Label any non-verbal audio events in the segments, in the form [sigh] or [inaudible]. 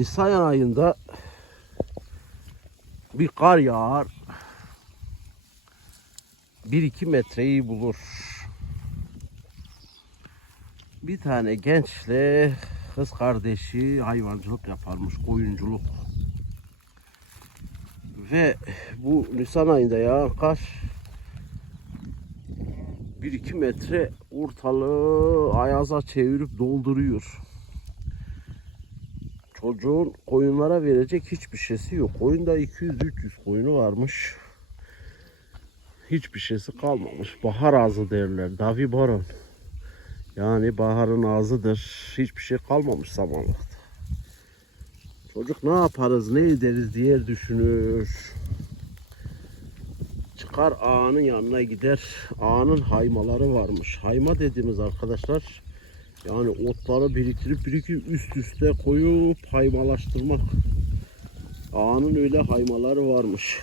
Nisan ayında bir kar yağar. 1-2 metreyi bulur. Bir tane gençle kız kardeşi hayvancılık yaparmış, koyunculuk. Ve bu Nisan ayında yağan kar 1-2 metre ortalığı ayaza çevirip dolduruyor. Çocuğun koyunlara verecek hiçbir şeysi yok. Koyunda 200-300 koyunu varmış. Hiçbir şeysi kalmamış. Bahar ağzı derler. Davi Baron. Yani baharın ağzıdır. Hiçbir şey kalmamış samanlıkta. Çocuk ne yaparız, ne ederiz diye düşünür. Çıkar ağanın yanına gider. Ağanın haymaları varmış. Hayma dediğimiz arkadaşlar yani otları biriktirip biriktirip üst üste koyup haymalaştırmak. Ağanın öyle haymaları varmış.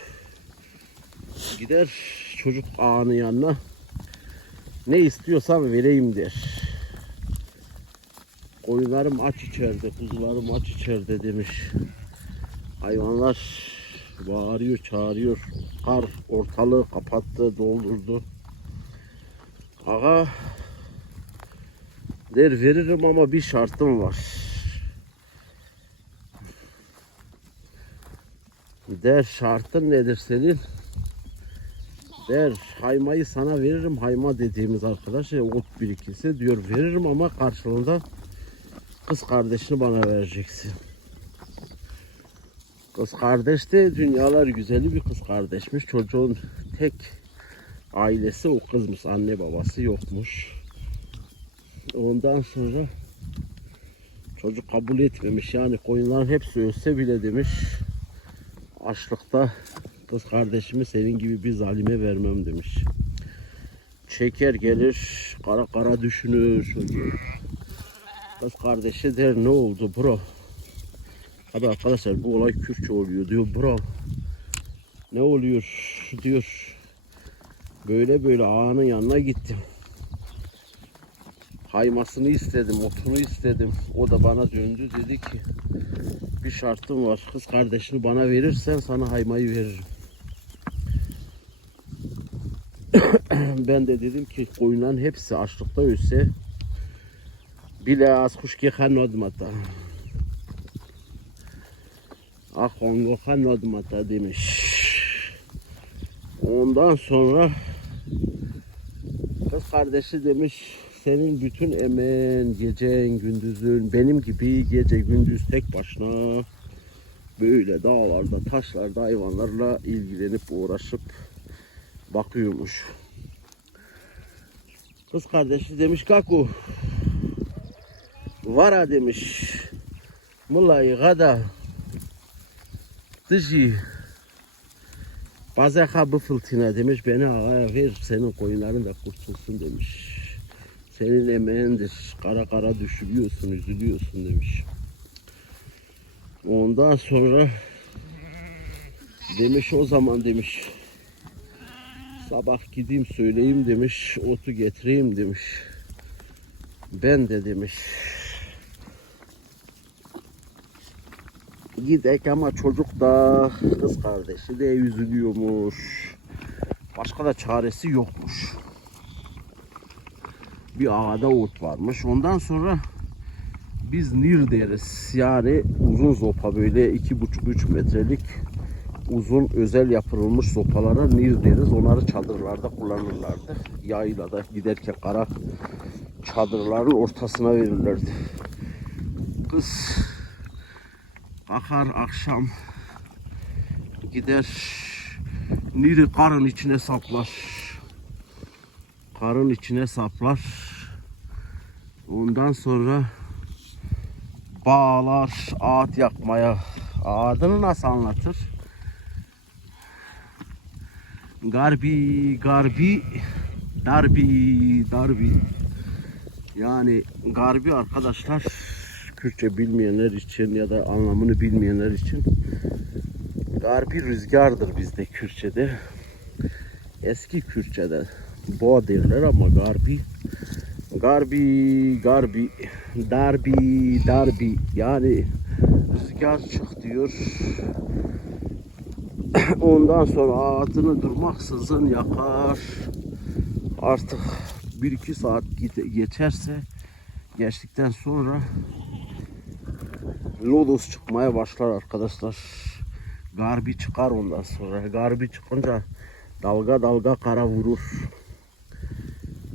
Gider çocuk ağanın yanına ne istiyorsan vereyim der. Koyunlarım aç içeride, kuzularım aç içeride demiş. Hayvanlar bağırıyor, çağırıyor. Kar ortalığı kapattı, doldurdu. Ağa der veririm ama bir şartım var. Der şartın nedir senin? Der haymayı sana veririm hayma dediğimiz arkadaş ya, ot birikirse diyor veririm ama karşılığında kız kardeşini bana vereceksin. Kız kardeş de dünyalar güzeli bir kız kardeşmiş. Çocuğun tek ailesi o kızmış. Anne babası yokmuş. Ondan sonra çocuk kabul etmemiş. Yani koyunların hepsi ölse bile demiş. Açlıkta kız kardeşimi senin gibi bir zalime vermem demiş. Çeker gelir kara kara düşünür çocuk. Kız kardeşi der ne oldu bro? Abi arkadaşlar bu olay Kürtçe oluyor diyor bro. Ne oluyor diyor. Böyle böyle ağanın yanına gittim. Haymasını istedim, otunu istedim. O da bana döndü dedi ki bir şartım var. Kız kardeşini bana verirsen sana haymayı veririm. [clears throat] ben de dedim ki koyunların hepsi açlıkta ölse bile az kuş ki kanodmata. [laughs] Ah ongo kanodmata demiş. Ondan sonra kız kardeşi demiş senin bütün emeğin, gecen, gündüzün benim gibi gece gündüz tek başına böyle dağlarda, taşlarda hayvanlarla ilgilenip uğraşıp bakıyormuş. Kız kardeşi demiş kaku vara demiş mulay gada dışı Bazaka bu fıltına demiş beni ağaya ver senin koyunların da kurtulsun demiş. Senin emeğindir. Kara kara düşürüyorsun, üzülüyorsun demiş. Ondan sonra demiş o zaman demiş sabah gideyim söyleyeyim demiş otu getireyim demiş. Ben de demiş gidek ama çocuk da kız kardeşi de üzülüyormuş. Başka da çaresi yokmuş bir ağada ot varmış. Ondan sonra biz nir deriz. Yani uzun zopa böyle iki buçuk üç metrelik uzun özel yapılmış zopalara nir deriz. Onları çadırlarda kullanırlardı. Yaylada giderken kara çadırların ortasına verirlerdi. Kız kalkar akşam gider niri karın içine saplar karın içine saplar. Ondan sonra bağlar ağıt yakmaya. Ağıdını nasıl anlatır? Garbi, garbi, darbi, darbi. Yani garbi arkadaşlar Kürtçe bilmeyenler için ya da anlamını bilmeyenler için garbi rüzgardır bizde Kürtçe'de. Eski Kürtçe'de boğa derler ama garbi garbi garbi darbi darbi yani rüzgar çık diyor. [clears throat] Ondan sonra ağzını durmaksızın yakar. Artık 1-2 saat geçerse geçtikten sonra lodos çıkmaya başlar arkadaşlar. Garbi çıkar ondan sonra. Garbi çıkınca dalga dalga kara vurur.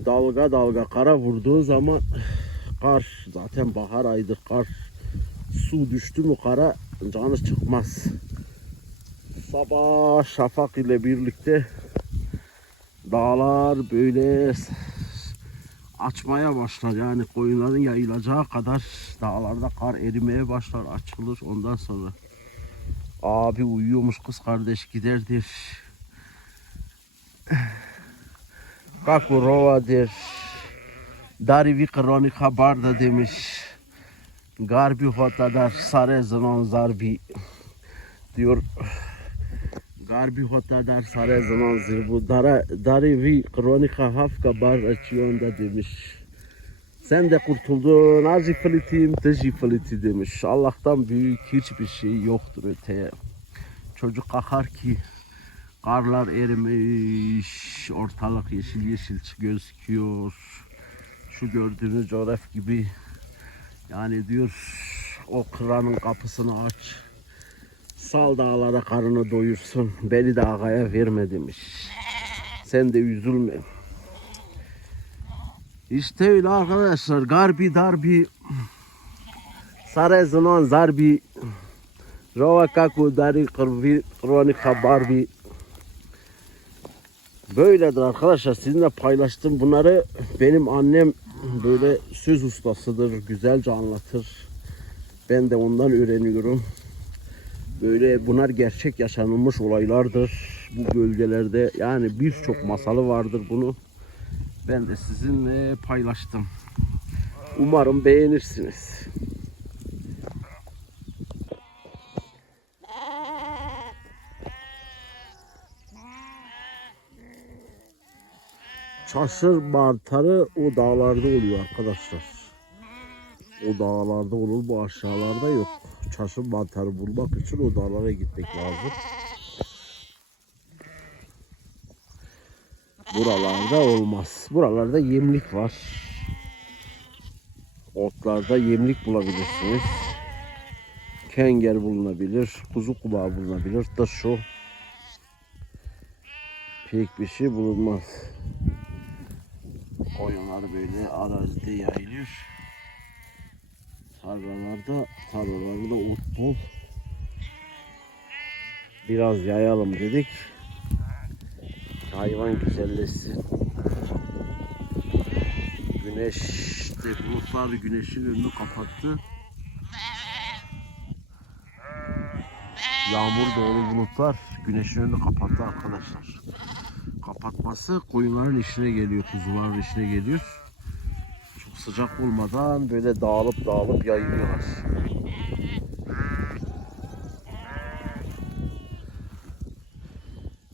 Dalga dalga kara vurduğu zaman kar zaten bahar ayıdır kar su düştü mü kara canı çıkmaz. Sabah şafak ile birlikte dağlar böyle açmaya başlar. Yani koyunların yayılacağı kadar dağlarda kar erimeye başlar, açılır. Ondan sonra abi uyuyormuş kız kardeş giderdir. Kako rovadir. Dari vi kroni habar da demiş. Garbi hotadar sare zaman zarbi diyor. Garbi hotadar sare zaman zir bu dara dari vi kronika hafka bar açıyor da demiş. Sen de kurtuldun acı filitim teci filiti demiş. Allah'tan büyük hiçbir şey yoktur öteye. Çocuk kakar ki karlar erimiş, ortalık yeşil yeşil gözüküyor. Şu gördüğünüz coğraf gibi yani diyor o kıranın kapısını aç. Sal dağlara karını doyursun. Beni de ağaya verme demiş. Sen de üzülme. İşte öyle arkadaşlar. Garbi darbi. Sare zaman zarbi. Rova kaku dari kırvi kroni habarbi. Böyledir arkadaşlar. Sizinle paylaştım. Bunları benim annem böyle söz ustasıdır. Güzelce anlatır. Ben de ondan öğreniyorum. Böyle bunlar gerçek yaşanılmış olaylardır. Bu bölgelerde yani birçok masalı vardır bunu. Ben de sizinle paylaştım. Umarım beğenirsiniz. Çaşır mantarı o dağlarda oluyor arkadaşlar. O dağlarda olur bu aşağılarda yok. Çaşır mantarı bulmak için o dağlara gitmek lazım. Buralarda olmaz. Buralarda yemlik var. Otlarda yemlik bulabilirsiniz. Kenger bulunabilir, kuzu kulağı bulunabilir. Da şu pek bir şey bulunmaz. Koyunlar böyle arazide yayılıyor. Tarlalarda, tarlalarda ot bol. Biraz yayalım dedik. Hayvan güzelleşsin. Güneş de bulutlar güneşin önünü kapattı. Yağmur dolu bulutlar güneşin önünü kapattı arkadaşlar. Kapatması koyunların işine geliyor, kuzuların işine geliyor. Çok sıcak olmadan böyle dağılıp dağılıp yayılıyorlar.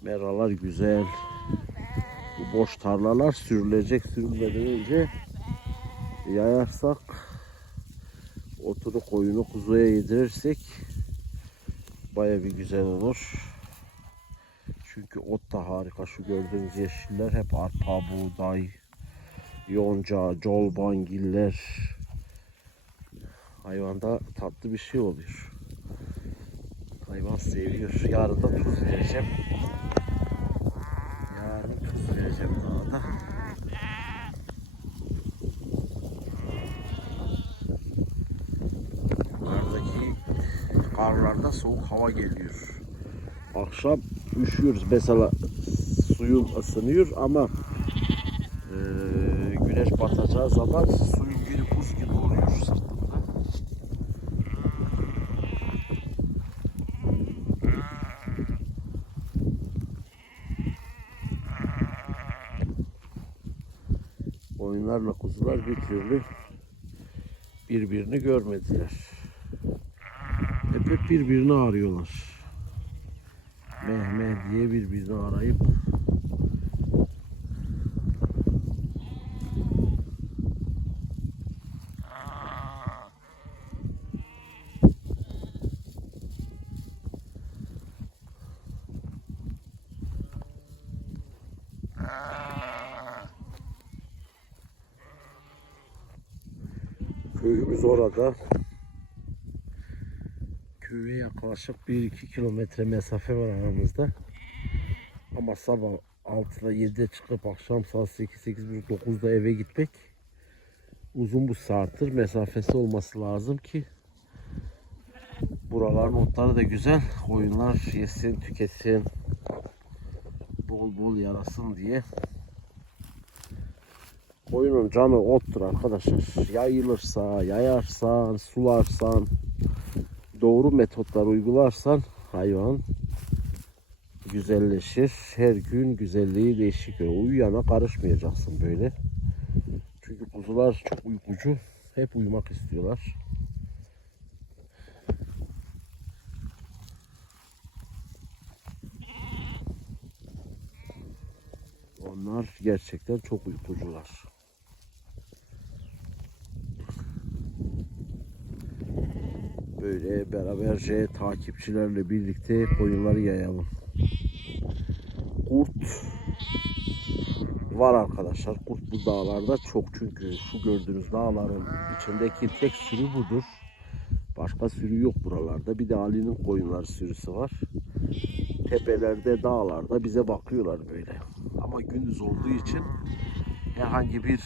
Meralar güzel. Bu boş tarlalar sürülecek sürülmeden önce yayarsak otunu koyunu kuzuya yedirirsek baya bir güzel olur. Çünkü ot da harika. Şu gördüğünüz yeşiller hep arpa, buğday, yonca, colbangiller. Hayvanda tatlı bir şey oluyor. Hayvan seviyor. Yarın da tuz vereceğim. Yarın tuz vereceğim daha da. Karlarda soğuk hava geliyor. Akşam üşüyoruz mesela suyun ısınıyor ama eee, güneş batacağı zaman suyun biri buz gibi oluyor sırtımda. Oyunlarla kuzular bir türlü birbirini görmediler. Hep, hep birbirini arıyorlar. Mehmet diye bir bizi arayıp köyümüz orada. Yaklaşık 1-2 kilometre mesafe var aramızda. Ama sabah 6'da 7'de çıkıp akşam saat 8 9'da eve gitmek uzun bu saattir mesafesi olması lazım ki buraların otları da güzel. Koyunlar yesin, tüketsin. Bol bol yarasın diye. Koyunun canı ottur arkadaşlar. Yayılırsa, yayarsan, sularsan, doğru metotlar uygularsan hayvan güzelleşir. Her gün güzelliği değişik. Uyuyana karışmayacaksın böyle. Çünkü kuzular çok uykucu. Hep uyumak istiyorlar. Onlar gerçekten çok uykucular. Böyle beraberce takipçilerle birlikte koyunları yayalım. Kurt var arkadaşlar. Kurt bu dağlarda çok çünkü şu gördüğünüz dağların içindeki tek sürü budur. Başka sürü yok buralarda. Bir de Ali'nin koyunları sürüsü var. Tepelerde, dağlarda bize bakıyorlar böyle. Ama gündüz olduğu için herhangi bir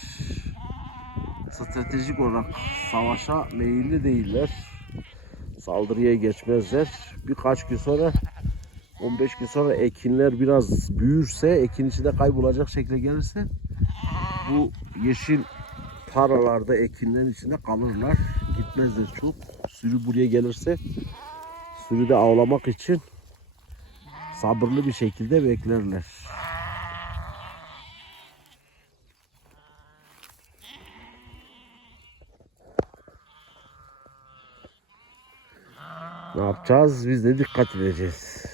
stratejik olarak savaşa meyilli değiller. Saldırıya geçmezler. Birkaç gün sonra 15 gün sonra ekinler biraz büyürse, ekin içinde kaybolacak şekle gelirse bu yeşil tarlalarda ekinlerin içinde kalırlar. Gitmezler çok. Sürü buraya gelirse sürüde avlamak için sabırlı bir şekilde beklerler. Ne yapacağız? Biz de dikkat edeceğiz.